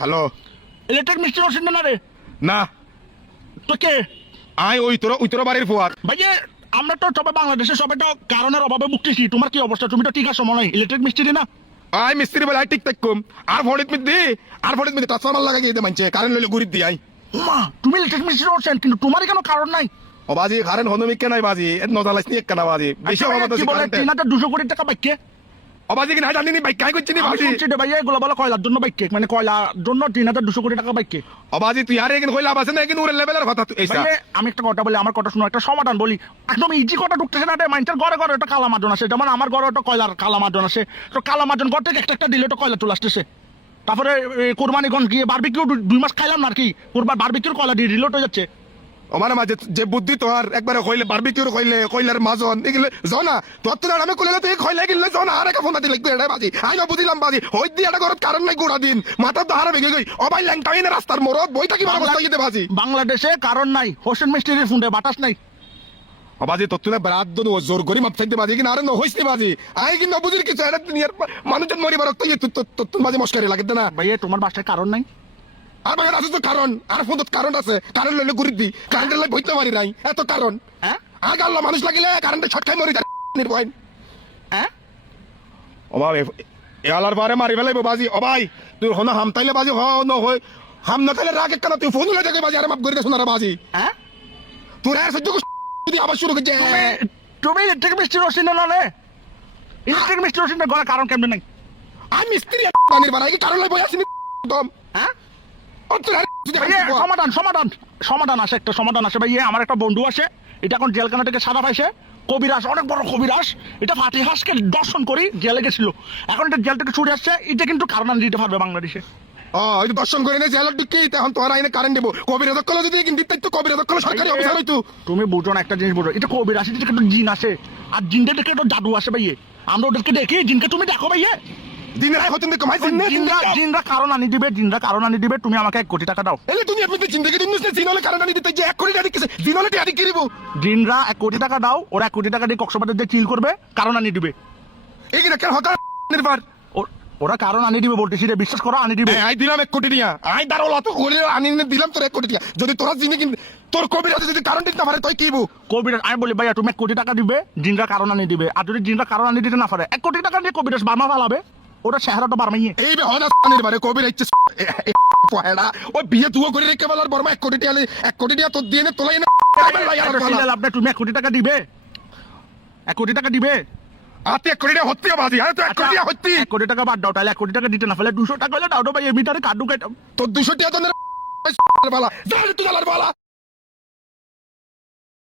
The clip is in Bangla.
হ্যালো, ইলেকট্রিক মিস্ত্রি রশিদ না রে? না তো কে? আই ওই তোর বাড়ির ফুয়ার। ভাইয়ে আমরা তো সবাই বাংলাদেশে সবাই তো কারণের অভাবে ভুগতেছি। তোমার কি অবস্থা? তুমি তো ঠিক আছে মনে হয় ইলেকট্রিক মিস্ত্রি না? আই মিস্ত্রি বলে আই ঠিক থাকুম। আর ফড়িত মিদ্দি ট্রান্সফরমার লাগাই দিয়ে মানছে কারেন্ট লইলে ঘুরিত দি আই। মা তুমি ইলেকট্রিক মিস্ত্রি রয়েছেন কিন্তু তোমার কেন কারণ নাই? ও বাজি কারেন্ট হনমিক কেনাই বাজি এত নজালাইছ নি একখানা বাজি বেশি অভাব কি বলে 3,200 কোটি টাকা বাইকে? ও বাজি কি না জানি নি বাইক কাই করছিস নি আমি বাজি। শুনছি রে ভাইয়া এগুলো বলে কয়লার জন্য বাইকে, মানে কয়লার জন্য 3,200 কোটি টাকা বাইকে। ও বাজি তুই আর এখানে কইলা বাসে না এখানে ওর লেভেলের কথা তুই এইসা। ভাইয়া আমি একটা কথা বলি, আমার কথা শুনো, একটা সমাধান বলি। একদম ইজি কথা ঢুকতেছে না রে মাইন্ডের ঘরে ঘরে একটা কালা মার্জন আছে, যেমন আমার ঘরে একটা কয়লার কালা মার্জন আছে। তো কালা মার্জন ঘর থেকে একটা দিলে তো কয়লা চলে আসতেছে। তারপরে কোরবানিগঞ্জ গিয়ে বারবিকিউ 2 মাস খাইলাম না আর কি, বারবিকিউর কয়লা দিয়ে রিলোট হয়ে যাচ্ছে। আমার মাঝে যে বুদ্ধি তোর একবারে কইলে বারবিকিউর কইলে কইলার মাজন এগুলো জনা তোর তো আমি কইলে তুই কইলে গিলে জনা আর একটা ফোন দিলে এটা বাজি আই না বুঝিলাম বাজি হই দি এটা ঘরত কারণ নাই গোড়া দিন মাথা তো হারা ভেঙে গই ও ভাই ল্যাংটাইনে রাস্তার মোড় বইটা কি অবস্থা হইতে বাজি। বাংলাদেশে কারণ নাই, হোসেন মিস্ত্রির ফোনে বাতাস নাই। ও বাজি তোর তুই বরাদ দন ও জোর করি মাপ চাইতে বাজি কিনা আর ন হইছে বাজি আই কি না বুঝির কিছু এটা দুনিয়ার মানুষজন মরিবার রক্ত তোর বাজি মস্কারি লাগে না ভাইয়া তোমার বাসায় কারণ নাই? আর বাগান আছে তো কারণ আর ফোনত কারণ আছে কারণ লইলে ঘুরি দি কারেন্টের লাই বইতে পারি নাই এত কারণ হ্যাঁ আর গাল্লা মানুষ লাগিলে কারেন্টের ছটকাই মরি যায় নির্ভয়। হ্যাঁ ও ভাই এলার বারে মারি ফেলাইবো বাজি। ও ভাই তুই হনা হাম তাইলে বাজি হ ন হই হাম না তাইলে রাগ একখানা তুই ফোন লই যাকে বাজি আর মাপ করে দে সোনারা বাজি হ্যাঁ তোর আর সহ্য যদি আবার শুরু করছে তুমি ইলেকট্রিক মিস্ত্রি রশিদ না রে? ইলেকট্রিক মিস্ত্রি রশিদ না গলা কারণ কেমন নাই? আমি মিস্ত্রি পানির বানাই কি কারণ লাই বই আসিনি দম হ্যাঁ ও তোর আর যদি ভাইয়া সমাধান আছে, একটা সমাধান আছে ভাইয়া। আমার একটা বন্ধু আছে, এটা এখন জেলখানা থেকে সাদা পাইছে, কবিরাজ, অনেক বড় কবিরাজ। এটা ফাতিহাসকে দর্শন করি জেলে গেছিল, এখন এটা জেল থেকে ছুটে আসছে। এটা কিন্তু কারণ আনি দিতে পারবে বাংলাদেশে। ও এই দর্শন করে নে জেলার দিকে তখন তোর আইনে কারেন্ট দেব কবির দখল যদি কিন্তু দিতে তো কবির দখল সরকারি অফিসার হইতো। তুমি বুঝো না একটা জিনিস বুঝো, এটা কবিরাজ, এটা কিন্তু জিন আছে, আর জিনটা দেখে একটা জাদু আছে ভাইয়া। আমরা ওদেরকে দেখি, জিনকে তুমি দেখো ভাইয়া। দিন রাত হতেন কমাই দিন জিনরা কারণ আনি দিবে, তুমি আমাকে 1 কোটি টাকা দাও। এলে দুনিয়া মধ্যে জিন্দেগি দিন মুসলে জিনলে কারণ আনি দিতে যে 1 কোটি টাকা দিছে জিনলে টাকা কিরিব জিনরা 1 কোটি টাকা দাও, ওরা 1 কোটি টাকা দিয়ে কক্সবাজার দিয়ে চিল করবে, কারণ আনি দিবে। এই কি কেন হতা নির্ভর ওরা কারণ আনি দিবে বলতেছি রে, বিশ্বাস করো আনি দিবে। আই দিলাম 1 কোটি দিয়া আই দাঁড়ালো তো করে আনি দিলাম তোর 1 কোটি দিয়া যদি তোরা জিনে কিন্তু তোর কবির যদি কারণ দিতে না পারে তুই কিবু কবিরাজ আমি বলি ভাইয়া তুমি 1 কোটি টাকা দিবে, জিনরা কারণ আনি দিবে। আর যদি জিনরা কারণ আনি দিতে না পারে 1 কোটি টাকা দিয়ে কবিরাজ বার্মা ফালাবে, ওটা চেহারাটা বার্মাইয়ে। এই বে হনা নির্ভরে কবির ইচ্ছে পয়ড়া ও বিয়ে তুও করে রেখে বলার বর্মা 1 কোটি টাকা 1 কোটি টাকা তোর দিয়ে নে তোলাই না আপনি তুমি 1 কোটি টাকা দিবে, 1 কোটি টাকা দিবে। আতে 1 কোটি টাকা হত্যি বাজি আরে তো 1 কোটি টাকা হত্যি 1 কোটি টাকা বাদ দাও, তাহলে 1 কোটি টাকা দিতে না পারলে 200 টাকা হলে দাও ভাই, এমিটারে কার্ড ঢুকাই। তোর 200 টাকা তো বালা যা তুই জালার বালা